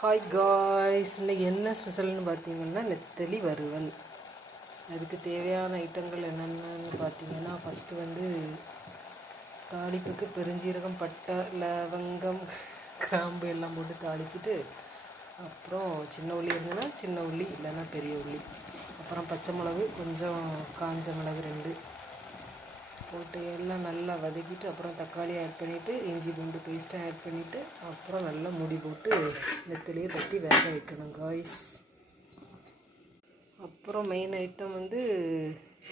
Hi guys, இன்றைக்கி என்ன ஸ்பெஷல்னு பார்த்தீங்கன்னா நெத்தலி வறுவல். அதுக்கு தேவையான ஐட்டங்கள் என்னென்னு பார்த்தீங்கன்னா, ஃபஸ்ட்டு தாளிப்புக்கு பெருஞ்சீரகம், பட்டை, லவங்கம், கிராம்பு எல்லாம் போட்டு தாளிச்சிட்டு, அப்புறம் சின்ன உள்ளி இருந்ததுன்னா சின்ன உள்ளி, இல்லைன்னா பெரிய உள்ளி, அப்புறம் பச்சை மிளகு, கொஞ்சம் காஞ்ச மிளகு 2 போட்டு எல்லாம் நல்லா வதக்கிட்டு, அப்புறம் தக்காளி ஆட் பண்ணிவிட்டு, இஞ்சி பூண்டு பேஸ்ட்டை ஆட் பண்ணிவிட்டு, அப்புறம் நல்லா மூடி போட்டு நெத்திலியை தட்டி வேக வைக்கணும் காய்ஸ். அப்புறம் மெயின் ஐட்டம்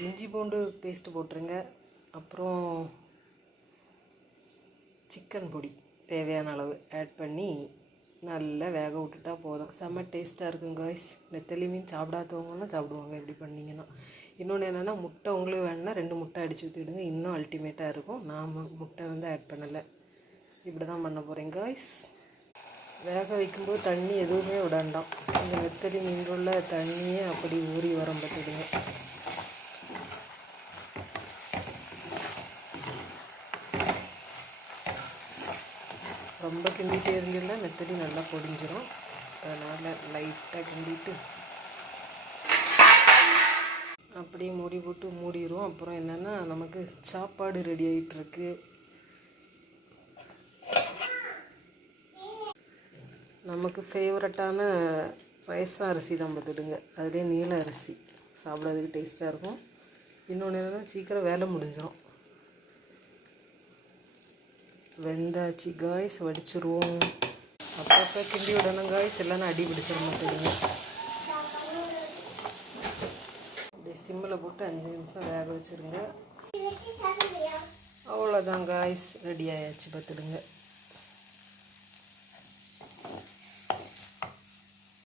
இஞ்சி பூண்டு பேஸ்ட்டு போட்டுருங்க. அப்புறம் சிக்கன் பொடி தேவையான அளவு ஆட் பண்ணி நல்லா வேக விட்டுட்டா போதும். செம்ம டேஸ்ட்டாக இருக்கும் காய்ஸ். நெத்தலி மீன் சாப்பிடாதவங்கன்னா சாப்பிடுவாங்க இப்படி பண்ணிங்கன்னா. இன்னொன்று என்னென்னா, முட்டை உங்களுக்கு வேணுன்னா 2 முட்டை அடித்து ஊற்றிடுங்க, இன்னும் அல்டிமேட்டாக இருக்கும். நான் முட்டை ஆட் பண்ணலை. இப்படி தான் பண்ண போகிறேன் காய்ஸ். வேக வைக்கும்போது தண்ணி எதுவுமே விடாண்டாம். இந்த நெத்தலி மீன் உள்ள தண்ணியே அப்படி ஊறி வரம் பார்த்துடுங்க. ரொம்ப கிண்டிகிட்டே இருந்தீங்கன்னா நெத்தலி நல்லா பொடிஞ்சிடும். அதனால் லைட்டாக கிண்டிட்டு அப்படியே மூடி போட்டு மூடிடுவோம். அப்புறம் என்னென்னா, நமக்கு சாப்பாடு ரெடி ஆகிட்டுருக்கு. நமக்கு ஃபேவரட்டான ரைஸா அரிசி தான் பார்த்துடுங்க. அதுலேயே நீல அரிசி சாப்பிட்றதுக்கு டேஸ்ட்டாக இருக்கும். இன்னொன்று என்னென்னா, சீக்கிரம் வேலை முடிஞ்சிடும். வெந்தாச்சு காய்ஸ், வடிச்சிருவோம். அப்பப்போ கிண்டி விடணும் காய்ஸ், இல்லைன்னா அடி பிடிச்சிட மாட்டேங்குங்க. அப்படியே சிம்மில் போட்டு 5 நிமிஷம் வேக வச்சுருங்க. அவ்வளோதான் காய்ஸ், ரெடி ஆயாச்சு பார்த்துடுங்க.